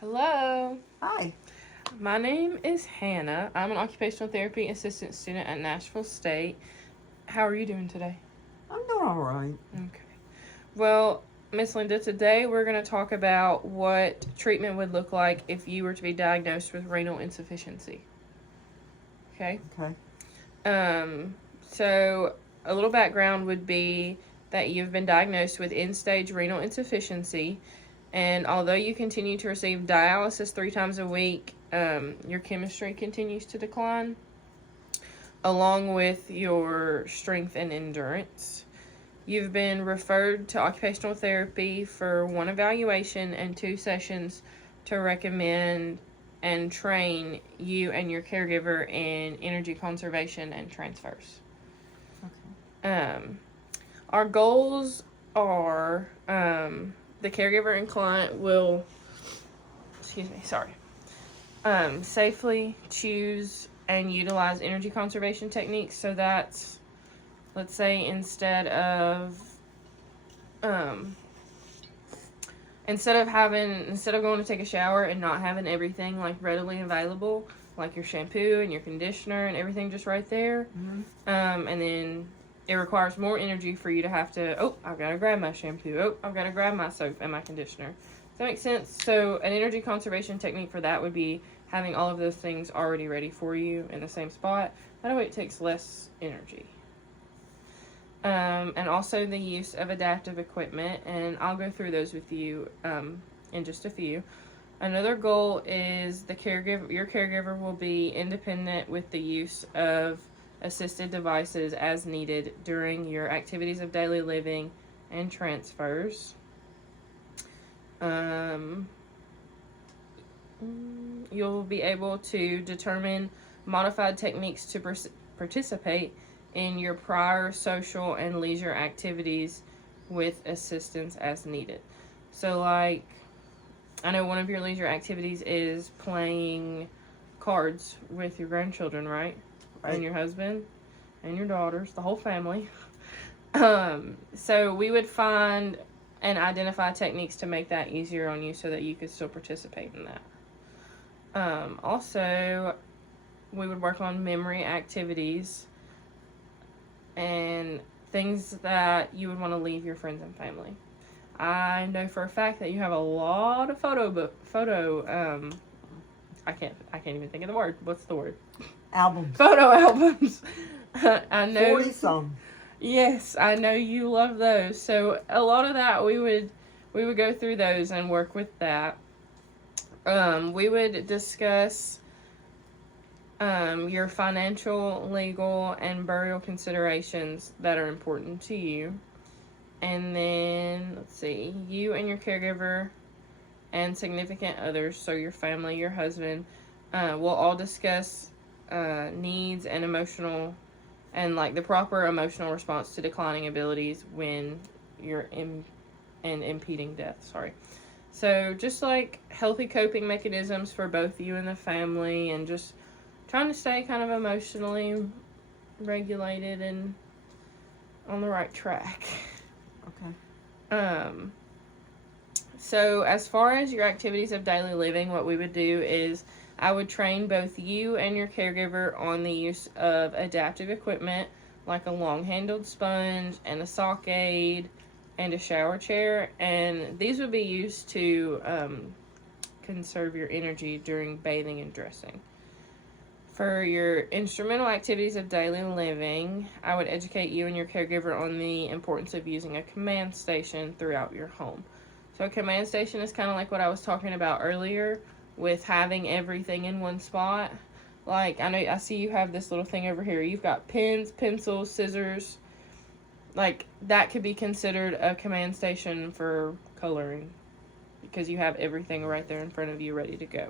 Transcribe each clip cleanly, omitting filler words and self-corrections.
Hello, Hi. my name is Hannah. I'm an occupational therapy assistant student at Nashville State. How are you doing today? I'm doing all right. Okay. Well, Miss Linda, today we're going to talk about what treatment would look like if you were to be diagnosed with renal insufficiency. Okay. Okay. Um, so, a little background would be that you've been diagnosed with end stage renal insufficiency, and although you continue to receive dialysis 3 times a week, your chemistry continues to decline, along with your strength and endurance. You've been referred to occupational therapy for 1 evaluation and 2 sessions to recommend and train you and your caregiver in energy conservation and transfers. Okay. Our goals are the caregiver and client will, safely choose and utilize energy conservation techniques. So that's, let's say, um, instead of going to take a shower and not having everything like readily available, like your shampoo and your conditioner and everything just right there, and then it requires more energy for you to have to, I've got to grab my shampoo, I've got to grab my soap and my conditioner. Does that make sense? So an energy conservation technique for that would be having all of those things already ready for you in the same spot. That way it takes less energy. And also the use of adaptive equipment, and I'll go through those with you in just a few. Another goal is your caregiver will be independent with the use of assisted devices as needed during your activities of daily living and transfers. You'll be able to determine modified techniques to participate in your prior social and leisure activities with assistance as needed. So, like, I know one of your leisure activities is playing cards with your grandchildren, right? Right. And your husband and your daughters, the whole family. So we would find and identify techniques to make that easier on you so that you could still participate in that. Also, we would work on memory activities and things that you would want to leave your friends and family. I know for a fact that you have a lot of I can't even think of the word. What's the word? Albums. Photo albums. I know 40 some. Yes, I know you love those. So a lot of that we would go through those and work with that. We would discuss your financial, legal, and burial considerations that are important to you. And then, let's see, you and your caregiver and significant others, so your family, your husband, will all discuss needs and emotional and like the proper emotional response to declining abilities when you're in and impeding death. So just like healthy coping mechanisms for both you and the family, and just trying to stay kind of emotionally regulated and on the right track. Okay. So as far as your activities of daily living, what we would do is I would train both you and your caregiver on the use of adaptive equipment like a long-handled sponge and a sock aid and a shower chair, and these would be used to conserve your energy during bathing and dressing. For your instrumental activities of daily living, I would educate you and your caregiver on the importance of using a command station throughout your home. So a command station is kind of like what I was talking about earlier with having everything in one spot. Like, I see you have this little thing over here. You've got pens, pencils, scissors. Like, that could be considered a command station for coloring because you have everything right there in front of you ready to go.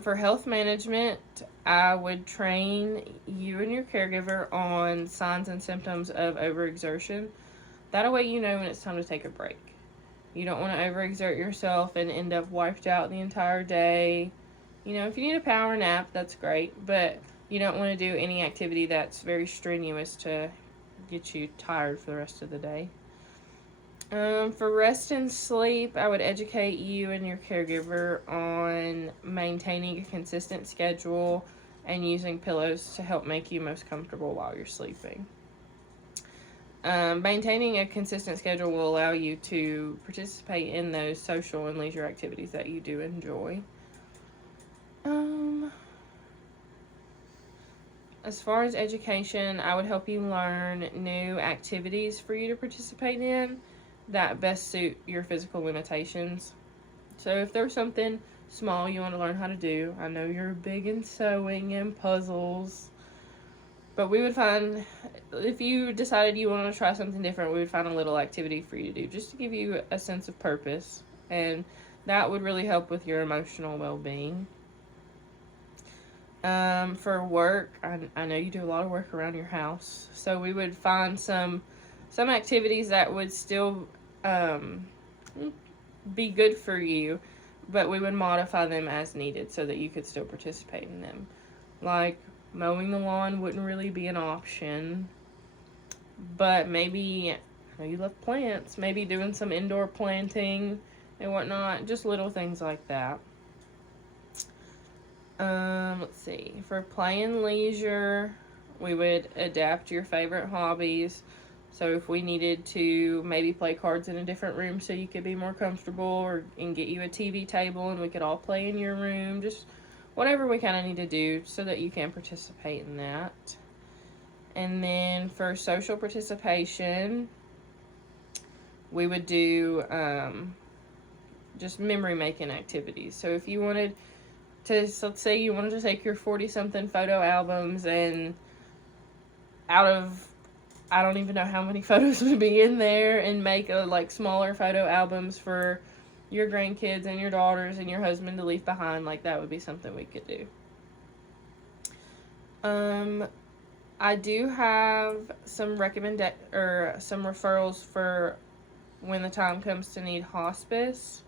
For health management, I would train you and your caregiver on signs and symptoms of overexertion. That way you know when it's time to take a break. You don't want to overexert yourself and end up wiped out the entire day. You know, if you need a power nap, that's great, but you don't want to do any activity that's very strenuous to get you tired for the rest of the day. For rest and sleep, I would educate you and your caregiver on maintaining a consistent schedule and using pillows to help make you most comfortable while you're sleeping. Maintaining a consistent schedule will allow you to participate in those social and leisure activities that you do enjoy. As far as education, I would help you learn new activities for you to participate in that best suit your physical limitations. So if there's something small you want to learn how to do, I know you're big in sewing and puzzles, but we would find, if you decided you wanted to try something different, we would find a little activity for you to do just to give you a sense of purpose, and that would really help with your emotional well-being. For work, I know you do a lot of work around your house, so we would find some activities that would still be good for you, but we would modify them as needed so that you could still participate in them. Like mowing the lawn wouldn't really be an option, but maybe, I know you love plants, maybe doing some indoor planting and whatnot, just little things like that. Let's see. For play and leisure, we would adapt your favorite hobbies. So if we needed to maybe play cards in a different room so you could be more comfortable, and get you a TV table and we could all play in your room, just whatever we kind of need to do so that you can participate in that. And then for social participation, we would do just memory making activities. So if you wanted to, let's say you wanted to take your 40-something photo albums, and out of, I don't even know how many photos would be in there, and make smaller photo albums for your grandkids and your daughters and your husband to leave behind, that would be something we could do. I do have some some referrals for when the time comes to need hospice.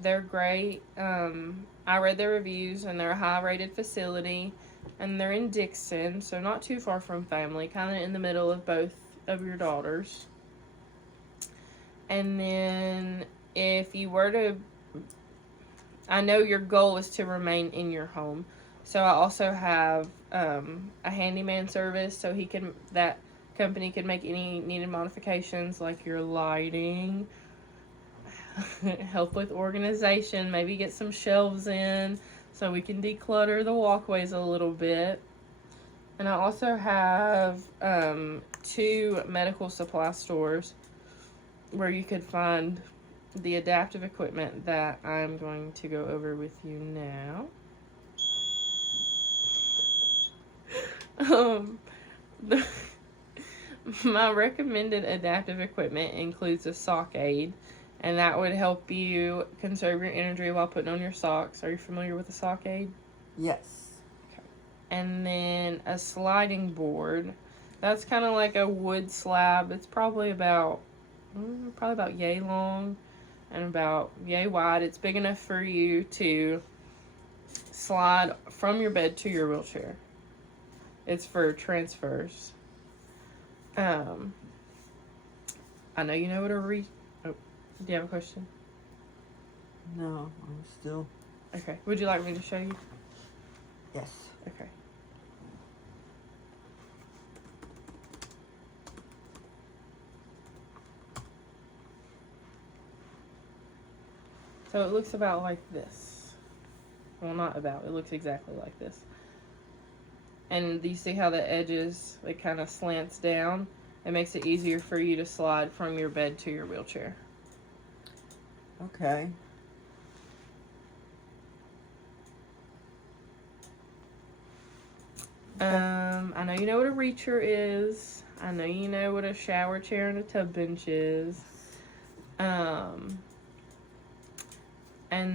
They're great. I read their reviews, and they're a high-rated facility, and they're in Dixon, so not too far from family, kind of in the middle of both of your daughters. And then if you were to, I know your goal is to remain in your home, so I also have a handyman service, so that company can make any needed modifications, like your lighting, help with organization, maybe get some shelves in so we can declutter the walkways a little bit. And I also have 2 medical supply stores where you could find the adaptive equipment that I'm going to go over with you now. My recommended adaptive equipment includes a sock aid, and that would help you conserve your energy while putting on your socks. Are you familiar with a sock aid? Yes. Okay. And then a sliding board. That's kind of like a wood slab. It's probably about yay long and about yay wide. It's big enough for you to slide from your bed to your wheelchair. It's for transfers. I know you know what a oh, do you have a question? No, I'm still. Okay. Would you like me to show you? Yes. Okay. So it looks about like this. Well, not about. It looks exactly like this. And do you see how the edges, it kind of slants down? It makes it easier for you to slide from your bed to your wheelchair. Okay. I know you know what a reacher is. I know you know what a shower chair and a tub bench is. And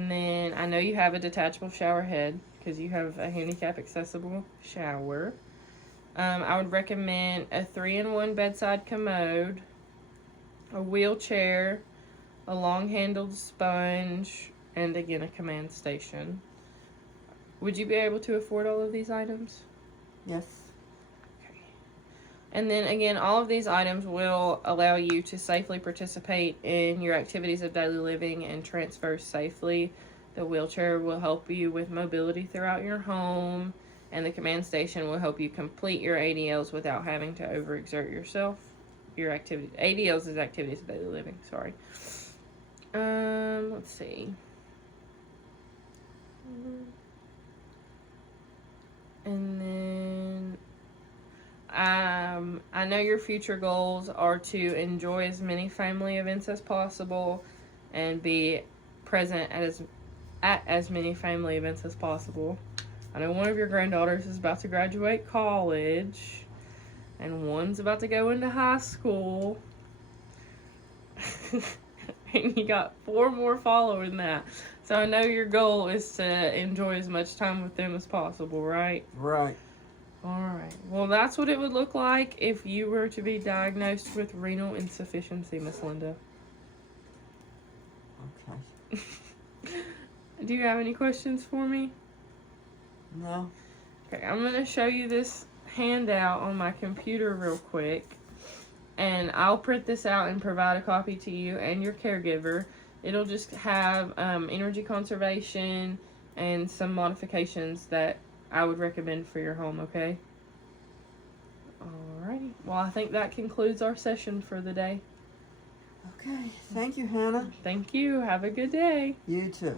then I know you have a detachable shower head because you have a handicap accessible shower. I would recommend a 3-in-1 bedside commode, a wheelchair, a long-handled sponge, and again a command station. Would you be able to afford all of these items? Yes. Okay. And then again, all of these items will allow you to safely participate in your activities of daily living and transfer safely. The wheelchair will help you with mobility throughout your home, and the command station will help you complete your ADLs without having to overexert yourself. Your activity ADLs is activities of daily living. Sorry. Let's see. And then I know your future goals are to enjoy as many family events as possible and be present at as many family events as possible. I know one of your granddaughters is about to graduate college, and one's about to go into high school. And you got 4 more following that. So I know your goal is to enjoy as much time with them as possible, right? Right. Alright. Well, that's what it would look like if you were to be diagnosed with renal insufficiency, Miss Linda. Okay. Do you have any questions for me? No. Okay, I'm going to show you this handout on my computer real quick. And I'll print this out and provide a copy to you and your caregiver. It'll just have energy conservation and some modifications that I would recommend for your home, okay? Alrighty. Well, I think that concludes our session for the day. Okay. Thank you, Hannah. Thank you. Have a good day. You too.